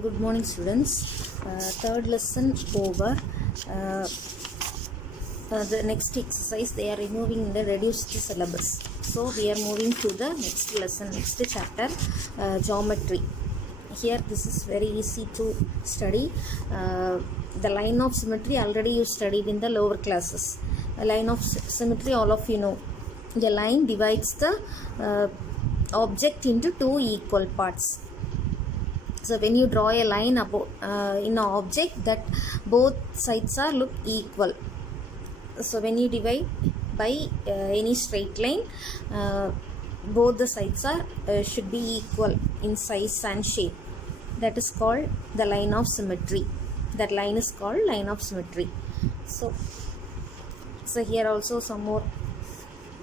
Good morning, students. Third lesson over. Uh, the next exercise they are removing the reduced syllabus. So we are moving to the next lesson, next chapter, geometry. Here this is very easy to study. The line of symmetry already you studied in the lower classes. A line of symmetry, all of you know. The line divides the object into two equal parts. So when you draw a line about in an object, that both sides are look equal. So when you divide by any straight line, both the sides are should be equal in size and shape. That is called the line of symmetry. That line is called line of symmetry. So here also some more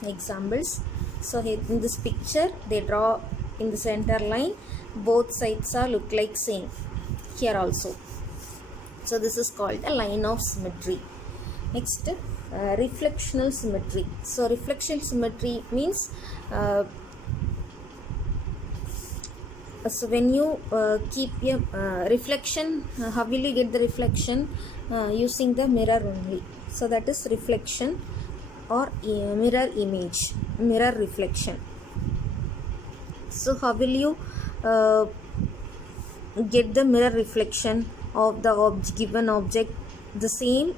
examples. So here in this picture they draw in the center line, both sides are look like same. Here also. So this is called a line of symmetry. Next, reflectional symmetry. So reflection symmetry means so when you keep your reflection, how will you get the reflection? Using the mirror only. So that is reflection or mirror image, mirror reflection. So how will you get the mirror reflection of the given object? The same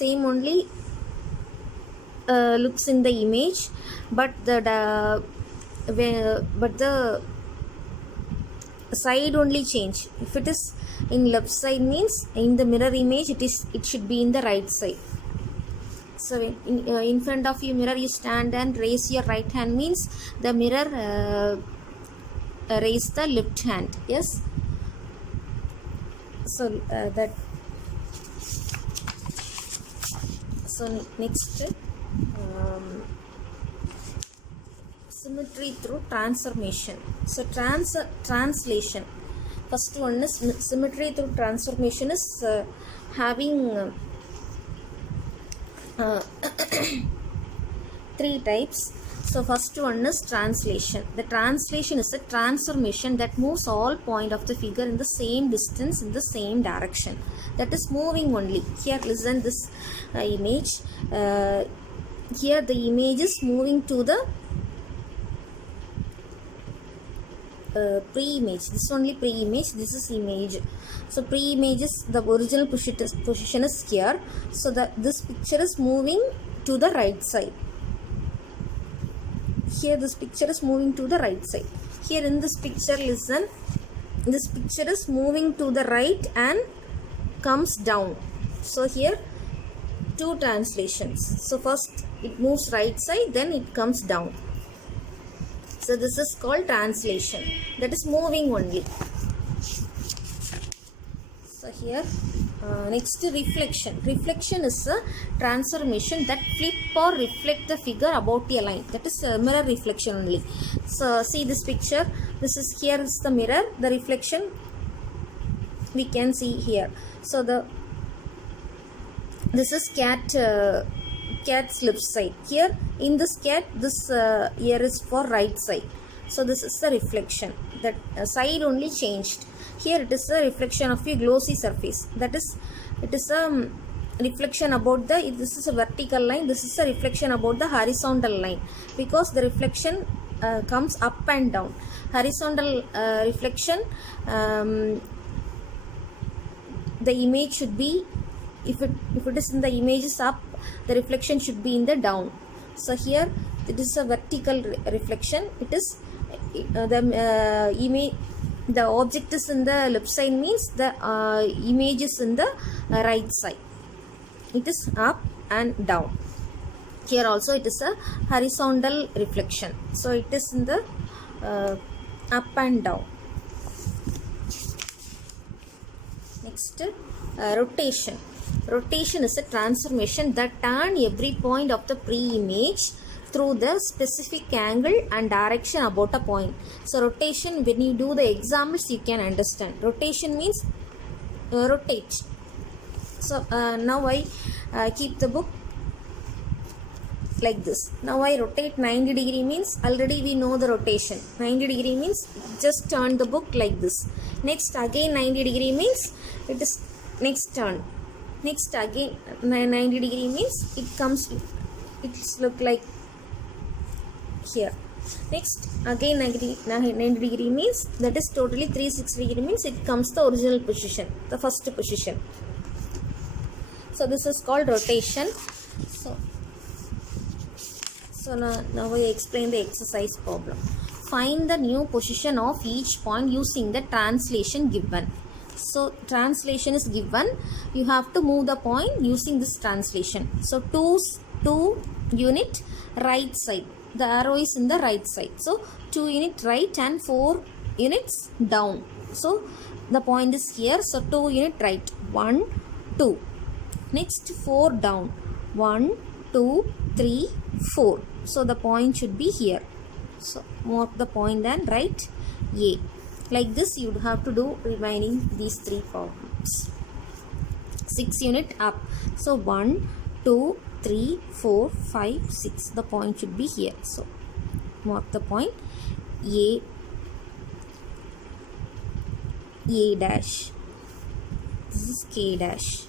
only looks in the image, but the side only change. If it is in left side, means in the mirror image it should be in the right side. So in front of your mirror you stand and raise your right hand, means the mirror raise the left hand. Yes. So next, symmetry through transformation. So translation. First one is symmetry through transformation is having three types. So first one is translation. The translation is a transformation that moves all point of the figure in the same distance in the same direction. That is moving only. Here listen this image. Here the image is moving to the pre-image. This is only pre-image. This is image. So pre-image is the original position is here. So this picture is moving to the right side. Here this picture is moving to the right side. Here in this picture, listen, this picture is moving to the right and comes down. So here two translations. So first it moves right side, then it comes down. So this is called translation. That is moving only. So here next, reflection. Reflection is a transformation that flip or reflect the figure about a line. That is mirror reflection only. So see this picture. This is, here is the mirror. The reflection we can see here. So this is cat's left side. Here in this cat, this ear is for right side. So this is the reflection. That side only changed. Here it is a reflection of a glossy surface. That is, it is a reflection about the, this is a vertical line, this is a reflection about the horizontal line, because the reflection comes up and down. Horizontal reflection, the image should be, if it is in the image is up, the reflection should be in the down. So here it is a vertical reflection. It is the image, the object is in the left side, means the image is in the right side. It is up and down. Here also it is a horizontal reflection. So it is in the up and down. Next, rotation. Rotation is a transformation that turn every point of the pre-image through the specific angle and direction about a point. So rotation, when you do the examples you can understand. Rotation means rotate. So now I keep the book. like this. Now I rotate 90 degree means already we know the rotation. 90 degree means just turn the book like this. Next again 90 degree means it is next turn. Next again 90 degree means it comes, it's look like here. Next again 90 degree means that is totally 360 degree means it comes the original position, the first position. So this is called rotation. So now I explain the exercise problem. Find the new position of each point using the translation given. So translation is given, you have to move the point using this translation. So 2 unit right side, the arrow is in the right side, so 2 unit right and 4 units down. So the point is here, so 2 unit right, 1 2. Next 4 down, 1 2 3 4. So the point should be here. So mark the point and write A. Like this you would have to do remaining these 3 problems. 6 unit up, so 1 2 3 4 5 6. The point should be here. So mark the point A dash. This is K dash.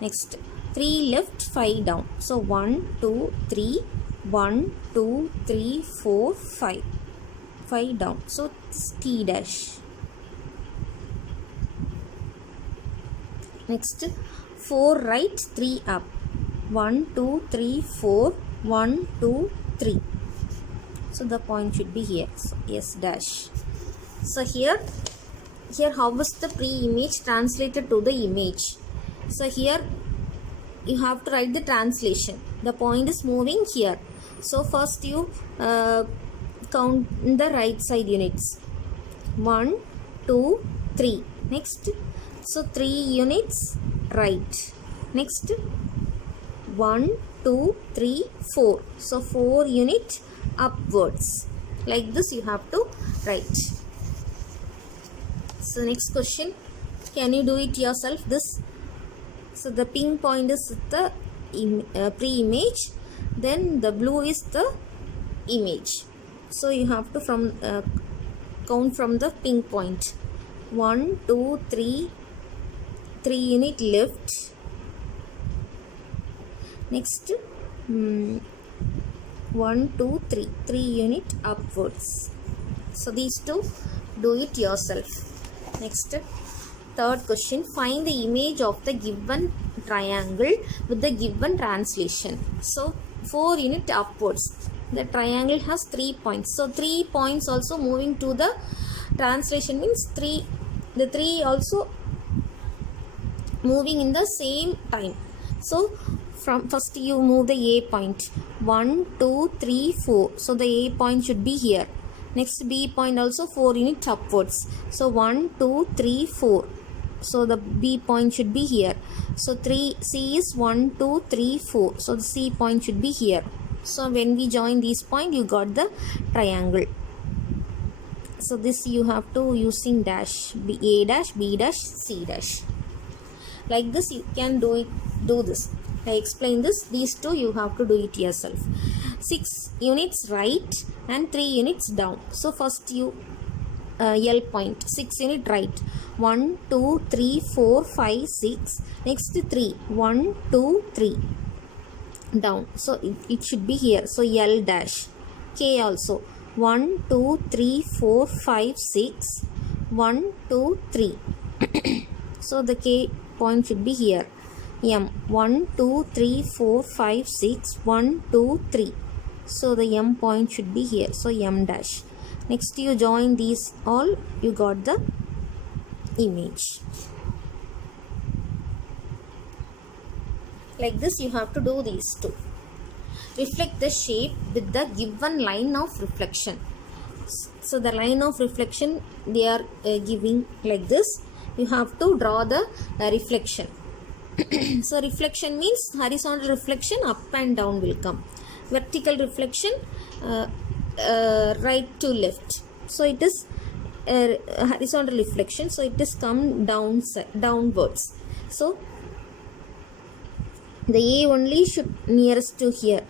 Next 3 left 5 down, so 1 2 3 1 2 3 4 5 down, so it's T dash. Next 4 right 3 up, 1 2 3 4 1 2 3. So the point should be here, so S dash. So here how was the pre-image translated to the image? So here you have to write the translation. The point is moving here, so first you count the right side units, 1 2 3. Next, so 3 units right. Next 1 2 3 4. So 4 unit upwards. Like this you have to write. So next question, can you do it yourself? This, so the pink point is the pre-image, then the blue is the image. So you have to count from the pink point, 1 2 3 unit left. Next 1 2 3 unit upwards. So these two, do it yourself. Next, third question, find the image of the given triangle with the given translation. So 4 unit upwards, the triangle has 3 points, so 3 points also moving to the translation means the 3 also moving in the same time. So from first you move the A point, 1 2 3 4. So the A point should be here. Next B point also 4 units upwards, so 1 2 3 4. So the B point should be here. So 3 C is 1 2 3 4. So the C point should be here. So when we join these points, you got the triangle. So this you have to using dash, A dash, B dash, C dash. Like this you can do this. I explain this. These two you have to do it yourself. 6 units right and 3 units down. So first you L point, 6 unit right, 1 2 3 4 5 6. Next 3, 1 2 3 down. So it should be here. So L dash. K also, 1 2 3 4 5 6 1 2 3. So the K point should be here. M, 1 2 3 4 5 6 1 2 3. So the M point should be here. So M dash. Next you join these all, you got the image. Like this you have to do these two. Reflect the shape with the given line of reflection. So the line of reflection they are giving like this. You have to draw the reflection. So reflection means horizontal reflection, up and down will come. Vertical reflection, right to left. So it is horizontal reflection, so it is come downwards. So the A only should nearest to here.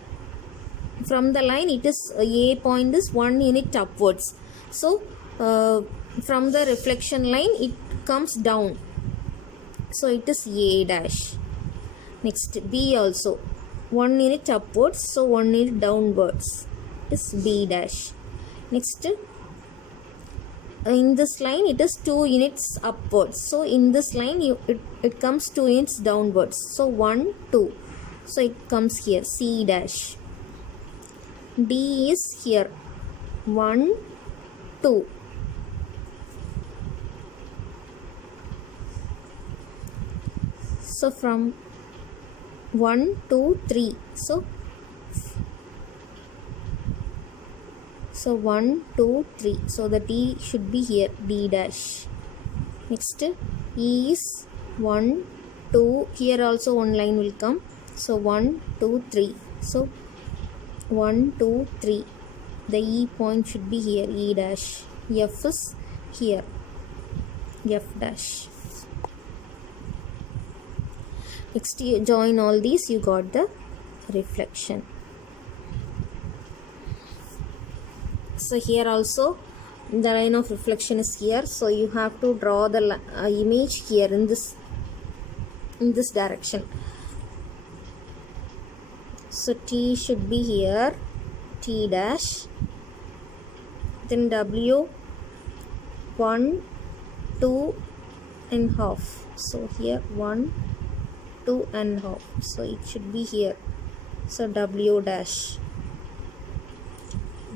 from the line it is A point is 1 unit upwards. So from the reflection line it comes down, so it is A dash. Next B also 1 unit upwards, so 1 unit downwards is B dash. Next in this line it is 2 units upwards, so in this line it comes 2 units downwards, so 1 2, so it comes here C dash. D is here 1 2. So from 1 2 3, so 1 2 3, so the D should be here D dash. Next E is 1 2, here also one line will come, so 1 2 3, so 1 2 3, the E point should be here E dash. F is here F dash. Next you join all these, you got the reflection. So here also the line of reflection is here, so you have to draw the image here in this direction. So T should be here T dash, then W 1 2 and half, so here 1 2 and half, so it should be here, so W dash.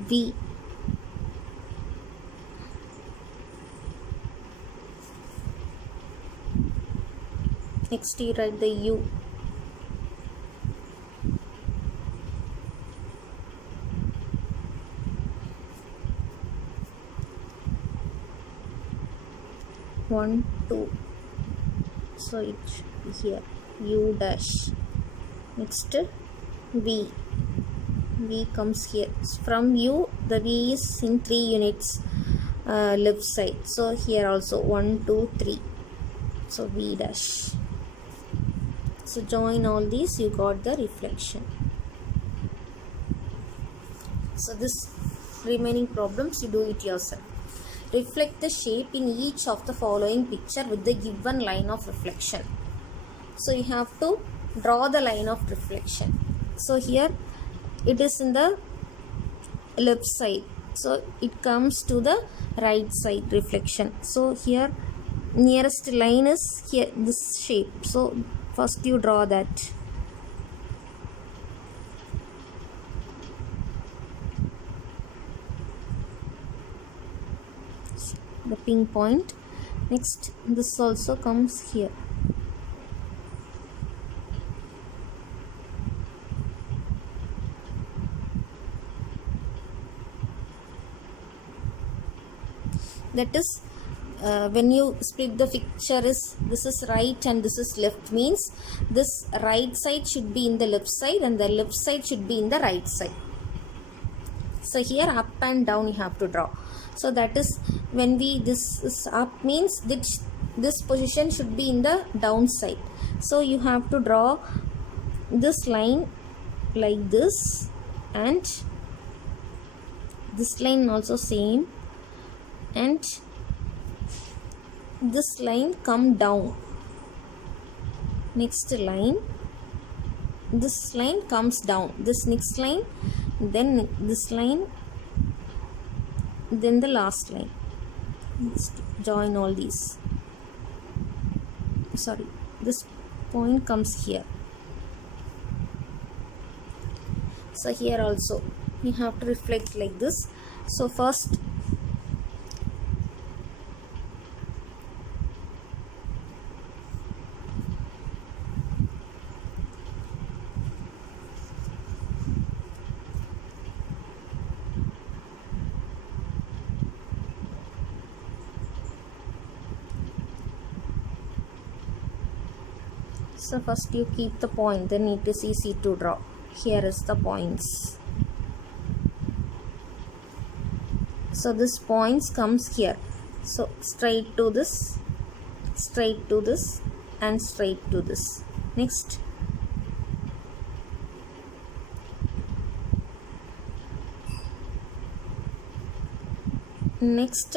V next you write the U. One, two, so it should be here U dash. Next V. V comes here. From U the V is in 3 units left side, so here also 1 2 3, so V dash. So join all these, you got the reflection. So this remaining problems you do it yourself. Reflect the shape in each of the following picture with the given line of reflection. So you have to draw the line of reflection. So here it is in the left side, so it comes to the right side reflection. So here nearest line is here this shape, so first you draw that. The pink point. Next this also comes here. That is when you split the picture is this is right and this is left, means this right side should be in the left side and the left side should be in the right side. So here up and down you have to draw. So that is when this is up, means this position should be in the down side. So you have to draw this line like this, and this line also same, and this line come down. Next line, this line comes down, this next line, then this line, then the last line. Just join all these. Sorry, this point comes here. So here also you have to reflect like this. So first you keep the point, then it is easy to draw. Here is the points. So this points comes here. So straight to this, straight to this, and straight to this. Next Next,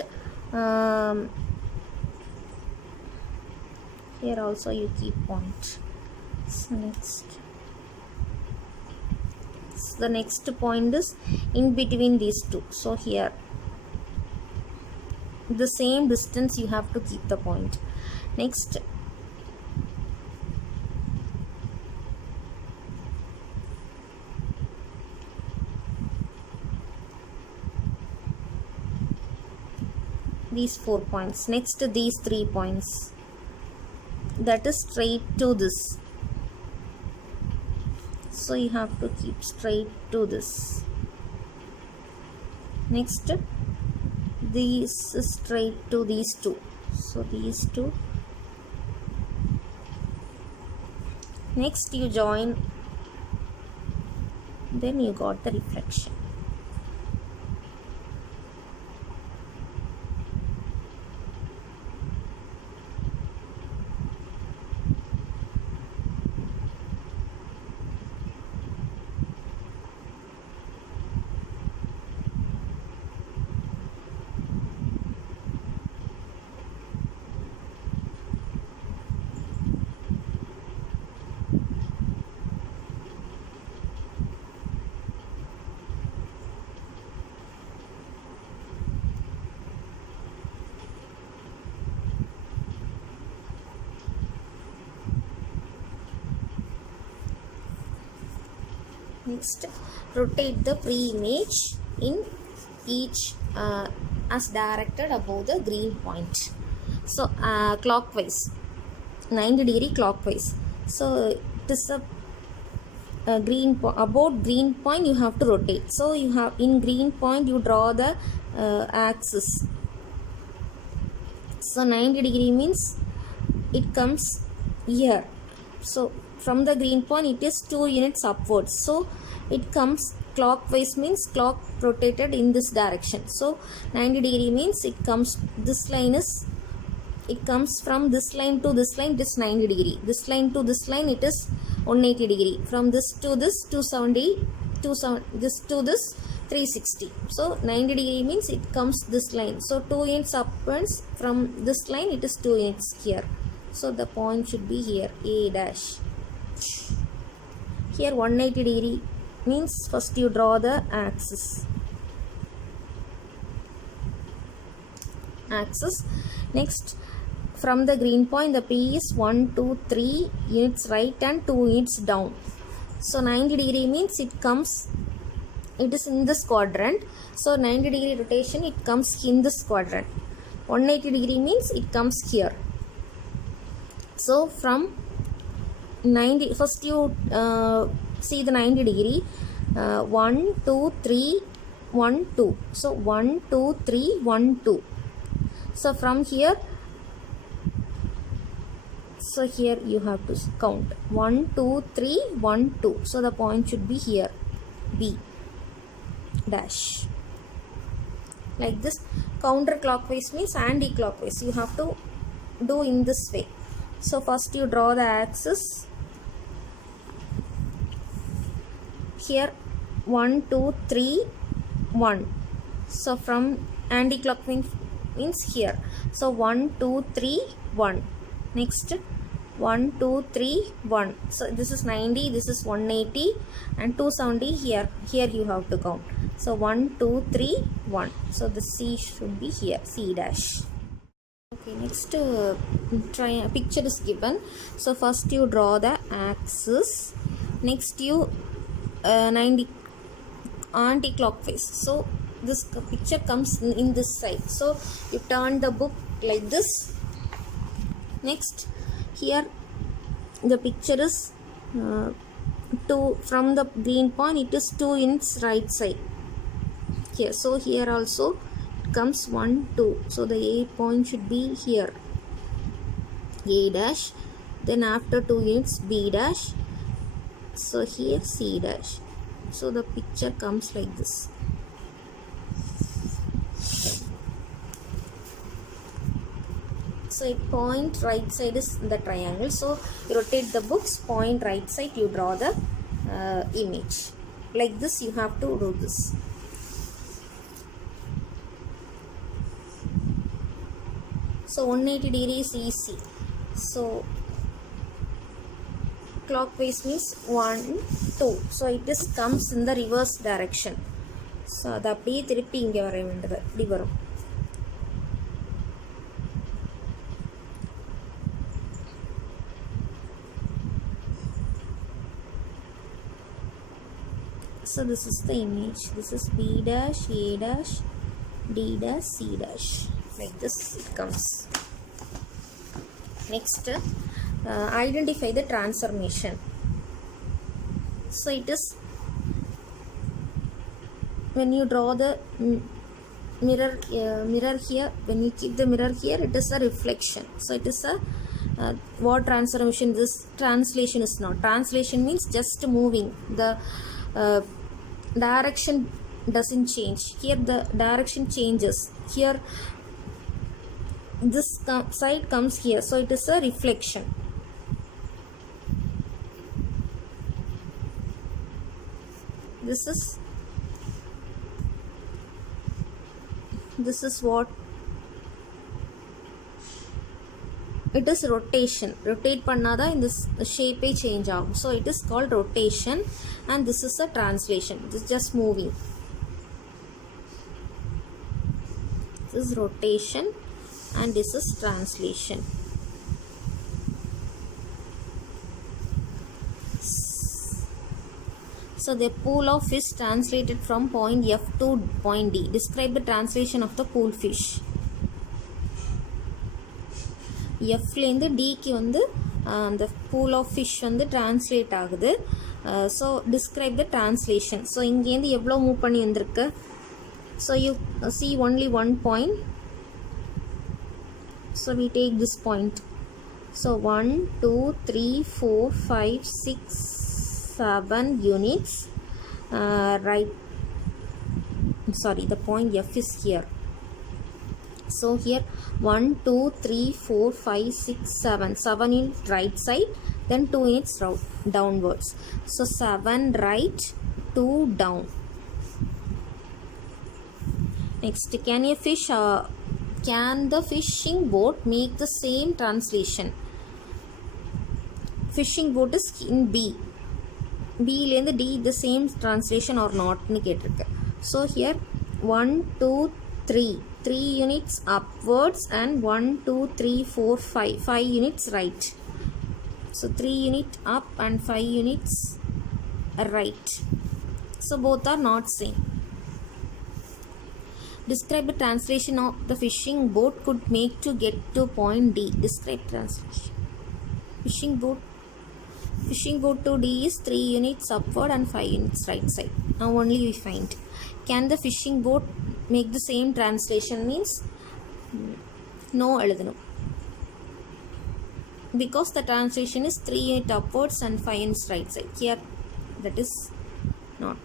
here also you keep point. So the next point is in between these two. So here the same distance you have to keep the point. Next, these 4 points. Next, these 3 points, that is straight to this. So you have to keep straight to this. Next, this is straight to these two. So these two. Next you join, then you got the reflection. Next, rotate the pre-image in each as directed above the green point. So clockwise, 90 degree clockwise. So it is a green about green point you have to rotate. So you have in green point you draw the axis. So 90 degree means it comes here. So from the green point it is 2 units upwards. So it comes clockwise means clock rotated in this direction. So 90 degree means it comes, this line is, it comes from this line to this line, it is 90 degree. This line to this line it is 180 degree. From this to this 270, this to this 360. So 90 degree means it comes this line. So 2 units upwards from this line it is 2 units here. So the point should be here, A dash. Here 180 degree means first you draw the axis. Next, from the green point the P is 1, 2, 3 units right and 2 units down. So 90 degree means it comes, it is in this quadrant. So 90 degree rotation it comes in this quadrant. 180 degree means it comes here. So from 90, first you see the 90 degree, 1, 2, 3, 1, 2. So 1, 2, 3, 1, 2. So from here, so here you have to count 1, 2, 3, 1, 2. So the point should be here, B dash. Like this. Counterclockwise means anti-clockwise. You have to do in this way. So first you draw the axis. Here 1, 2, 3, 1. So from anti-clockwise means here. So 1, 2, 3, 1. Next 1, 2, 3, 1. So this is 90, this is 180 and 270 here. Here you have to count. So 1, 2, 3, 1. So the C should be here, C dash. Okay, next picture is given. So first you draw the axis. Next you 90 anti-clockwise. So this picture comes in this side. So you turn the book like this. Next here the picture is 2 from the green point it is 2 units right side here. So here also it comes 1, 2. So the A point should be here, A dash. Then after 2 units B dash. So here C dash. So the picture comes like this. So it point right side is the triangle. So you rotate the books, point right side, you draw the image. Like this you have to do this. So 180 degrees EC. So clockwise means 1 2, so it is comes in the reverse direction. So அது அப்படியே திருப்பி இங்கே வர வேண்டியது இப்படி வரும். So this is the image. This is B dash, A dash, D dash, C dash. Like this it comes. Next, identify the transformation. So it is when you draw the mirror here, when you keep the mirror here, it is a reflection. So it is a what transformation? This translation is not. Translation means just moving. The direction doesn't change. Here the direction changes. Here this side comes here, so it is a reflection. This is what it is, rotation. Rotate பண்ணாதா இந்த shape change ஆகும். So it is called rotation, and this is a translation. This is just moving. This is rotation and this is translation. So the pool of fish translated from point F to point D. Describe the translation of the pool fish. Fலேருந்து டிக்கு வந்து அந்த pool of fish வந்து translate ஆகுது. So describe the translation. So இங்கேருந்து எவ்வளோ move பண்ணி வந்திருக்கு? So you see only one point. So we take this point. So 1 2 3 4 5 6 7 units. Right, sorry, the point F is here. So here 1 2 3 4 5 6 7, 7 in right side, then 2 units downwards. So 7 right, 2 down. Next, can the fishing boat make the same translation? Fishing boat is in B. B லேருந்து D the same translation or not னு கேட்டிருக்கு. So here 1 2 3 units upwards and 1 2 3 4 5 units right. So 3 unit up and 5 units right. So both are not same. Describe the translation of the fishing boat could make to get to point D. Describe translation. Fishing boat to D is 3 units upward and 5 units right side. Now only we find. Can the fishing boat make the same translation? Means no எழுதணும். Because the translation is 3 units upwards and 5 units right side. Here that is not.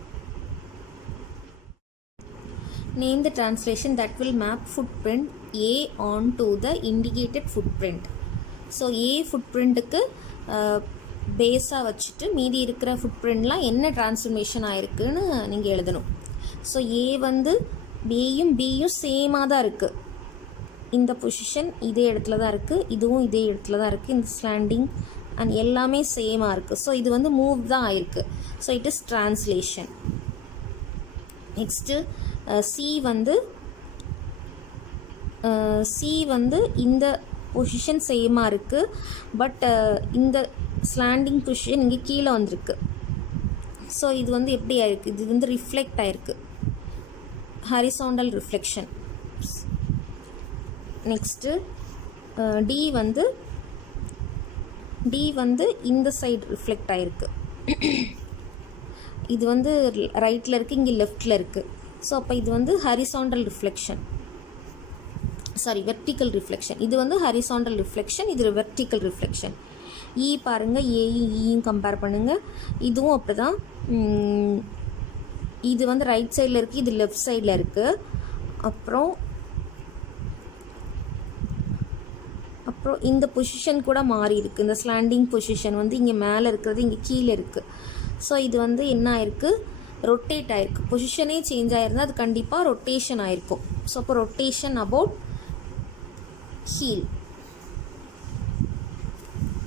Name the translation that will map footprint A onto the indicated footprint. So A footprintக்கு பேஸாக வச்சுட்டு மீதி இருக்கிற ஃபுட்பிரிண்ட்லாம் என்ன transformation ஆயிருக்குன்னு நீங்கள் எழுதணும். So ஏ வந்து பியும் சேமாக தான் இருக்குது. இந்த பொசிஷன் இதே இடத்துல தான் இருக்குது, இதுவும் இதே இடத்துல தான் இருக்குது. இந்த ஸ்லாண்டிங் அண்ட் எல்லாமே சேமாக இருக்குது. ஸோ இது வந்து மூவ் தான் ஆயிருக்கு. So it is translation. Next C வந்து இந்த பொசிஷன் சேமாக இருக்குது. பட் இந்த ஸ்லாண்டிங் பொசிஷன் இங்கே கீழே வந்திருக்கு. ஸோ இது வந்து எப்படி ஆயிருக்கு? இது வந்து ரிஃப்ளெக்ட் ஆயிருக்கு, ஹரிசாண்டல் ரிஃப்ளெக்ஷன். நெக்ஸ்ட்டு டி வந்து இந்த சைடு ரிஃப்ளெக்ட் ஆயிருக்கு. இது வந்து ரைட்டில் இருக்குது, இங்கே லெஃப்டில் இருக்குது. ஸோ அப்போ இது வந்து horizontal reflection, sorry vertical reflection. இது வந்து ஹரிசாண்டல் ரிஃப்ளெக்ஷன், இது வெர்டிக்கல் ரிஃப்ளெக்ஷன். இ பாருங்கள், ஏயும் கம்பேர் பண்ணுங்கள். இதுவும் அப்படி தான். இது வந்து ரைட் சைடில் இருக்குது, இது லெஃப்ட் சைடில் இருக்குது. அப்புறம் இந்த பொசிஷன் கூட மாறி இருக்குது. இந்த ஸ்லாண்டிங் பொசிஷன் வந்து இங்கே மேலே இருக்கிறது இங்கே கீழே இருக்குது. ஸோ இது வந்து என்ன ஆயிருக்கு? ரொட்டேட் ஆகிருக்கு. பொசிஷனே சேஞ்ச் ஆகிருந்தால் அது கண்டிப்பாக ரொட்டேஷன் ஆகிருக்கும். ஸோ அப்போ rotation about heel.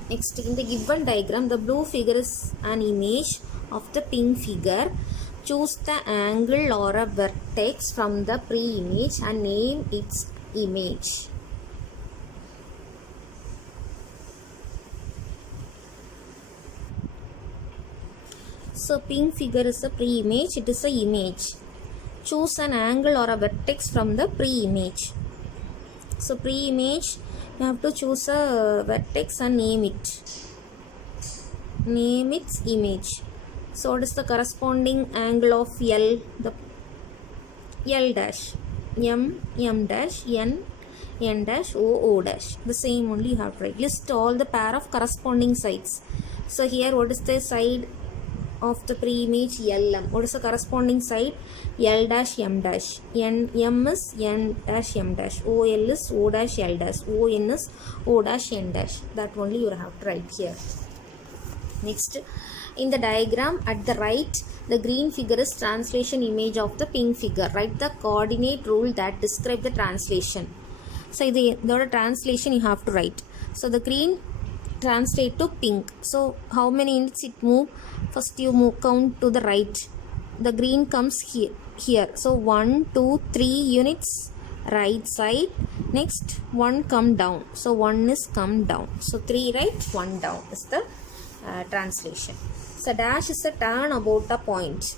Next, in the given diagram, the blue figure is an image of the pink figure. Choose the angle or a vertex from the pre-image and name its image. So pink figure is a pre-image, it is a image. Choose an angle or a vertex from the pre-image. So pre-image, you have to choose a vertex and name it. Name its image. So what is the corresponding angle of L? The L dash, M, M dash, N, N dash, O, O dash. The same only you have to write. List all the pair of corresponding sides. So here what is the side of the pre-image? LM. What is the corresponding side? L dash M dash. M is N dash M dash. OL is O dash L dash. ON is O dash N dash. That only you have to write here. Next, in the diagram at the right, the green figure is translation image of the pink figure. Write the coordinate rule that describe the translation. So the translation you have to write. So the green translate to pink. So how many units it move? First you count to the right. The green comes here. So 1, 2, 3 units right side. Next 1 come down. So 1 is come down. So 3 right, 1 down is the translation. So dash is a turn about a point.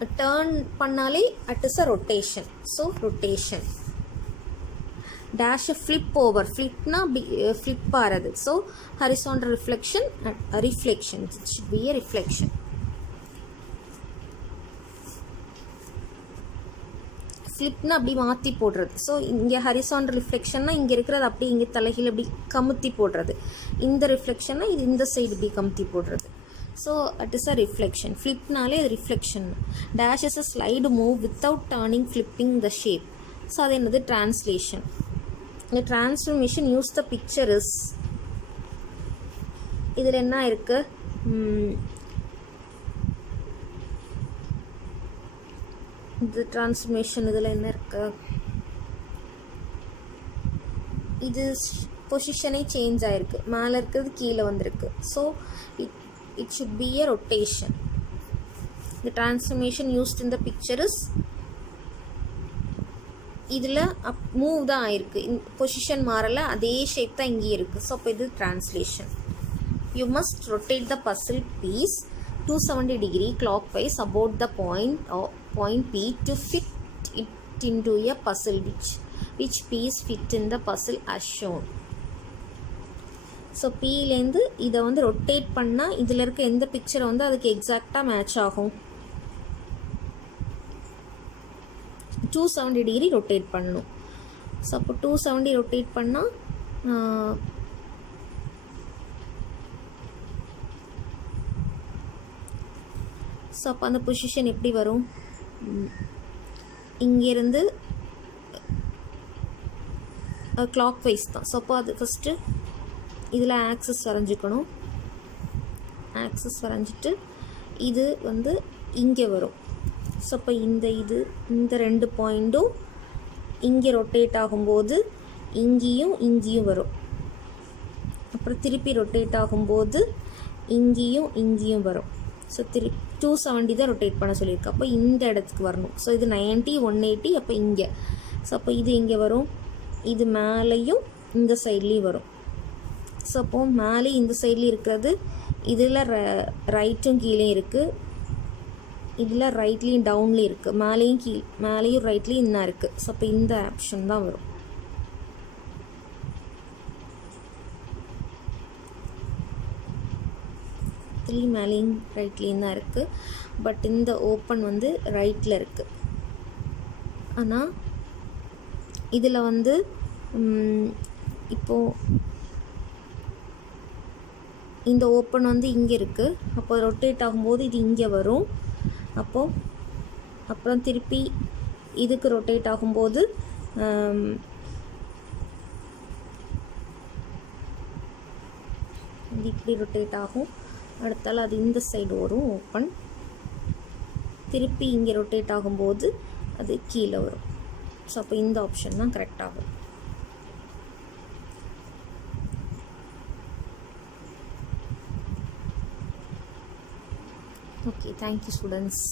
A turn pannale it is a rotation. So rotation. Dash flip over. Flip na flip ஆறது. So horizontal reflection and a reflection. It should be a reflection. ஃப்ளிப்னா அப்படி மாற்றி போடுறது. So இங்கே horizontal ரிஃப்ளெக்ஷன்னா இங்கே இருக்கிறது அப்படி இங்கே தலைகீழ் அப்படி கமுத்தி போடுறது. இந்த ரிஃப்ளெக்ஷன்னா இது இந்த சைடு இப்படி கமுத்தி போடுறது. So it is a reflection. ஃப்ளிப்னாலே அது ரிஃப்ளெக்ஷன். Dash is a slide move without turning flipping the shape. So அது என்னது? டிரான்ஸ்லேஷன். இந்த transformation use the picture is. இதில் என்ன இருக்குது? இந்த டிரான்ஸ்ஃபர்மேஷன் இதில் என்ன இருக்கு? இது பொசிஷனே சேஞ்ச் ஆகிருக்கு. மேலே இருக்கிறது கீழே வந்திருக்கு. So it should be a rotation. The transformation used in the picture is. இதில் மூவ் தான் ஆயிருக்கு. பொசிஷன் மாறலை, அதே ஷேப் தான் இங்கே இருக்குது. ஸோ அப்போ இது translation. You must rotate the puzzle piece 270 degree clockwise about the point P to fit it into a puzzle. Which piece fit in the puzzle as shown. So பீலேருந்து இதை வந்து rotate பண்ணால் இதில் இருக்க எந்த பிக்சரை வந்து அதுக்கு எக்ஸாக்டாக மேட்ச் ஆகும். 270 degree ரொட்டேட் பண்ணணும். ஸோ அப்போ 270 ரொட்டேட் பண்ணால் ஸோ அப்போ அந்த பொசிஷன் எப்படி வரும்? இங்கேருந்து கிளாக் வைஸ் தான். ஸோ அப்போ அது ஃபஸ்ட்டு இதில் ஆக்சஸ் வரைஞ்சிக்கணும். ஆக்சஸ் வரைஞ்சிட்டு இது வந்து இங்கே வரும். ஸோ அப்போ இந்த 2 பாயிண்ட்டும் இங்கே ரொட்டேட் ஆகும்போது இங்கேயும் வரும். அப்புறம் திருப்பி ரொட்டேட் ஆகும்போது இங்கேயும் வரும். ஸோ 270 தான் ரொட்டேட் பண்ண சொல்லியிருக்கு. அப்போ இந்த இடத்துக்கு வரணும். ஸோ இது 90, 180. அப்போ இங்கே. ஸோ அப்போ இது இங்கே வரும். இது மேலேயும் இந்த சைட்லேயும் வரும். ஸோ அப்போது மேலே இந்த சைட்லேயும் இருக்கிறது இதில் ரைட்டும் கீழே இருக்குது. இதில் ரைட்லேயும் டவுன்லேயும் இருக்குது. மேலேயும் ரைட்லேயும் இன்னும் இருக்குது. ஸோ அப்போ இந்த ஆப்ஷன் தான் வரும். மேலேயும் ரைட்லேயும் தான் இருக்குது. பட் இந்த ஓப்பன் வந்து ரைட்டில் இருக்குது. ஆனால் இதில் வந்து இப்போது இந்த ஓப்பன் வந்து இங்கே இருக்குது. அப்போ ரொட்டேட் ஆகும்போது இது இங்கே வரும். அப்புறம் திருப்பி இதுக்கு ரொட்டேட் ஆகும்போது இது இப்படி ரொட்டேட் ஆகும். அடுத்தால் அது இந்த சைடு வரும் ஓப்பன். திருப்பி இங்கே ரொட்டேட் ஆகும்போது அது கீழே வரும். ஸோ அப்போ இந்த ஆப்ஷன் தான் கரெக்ட் ஆகும். Okay, thank you students.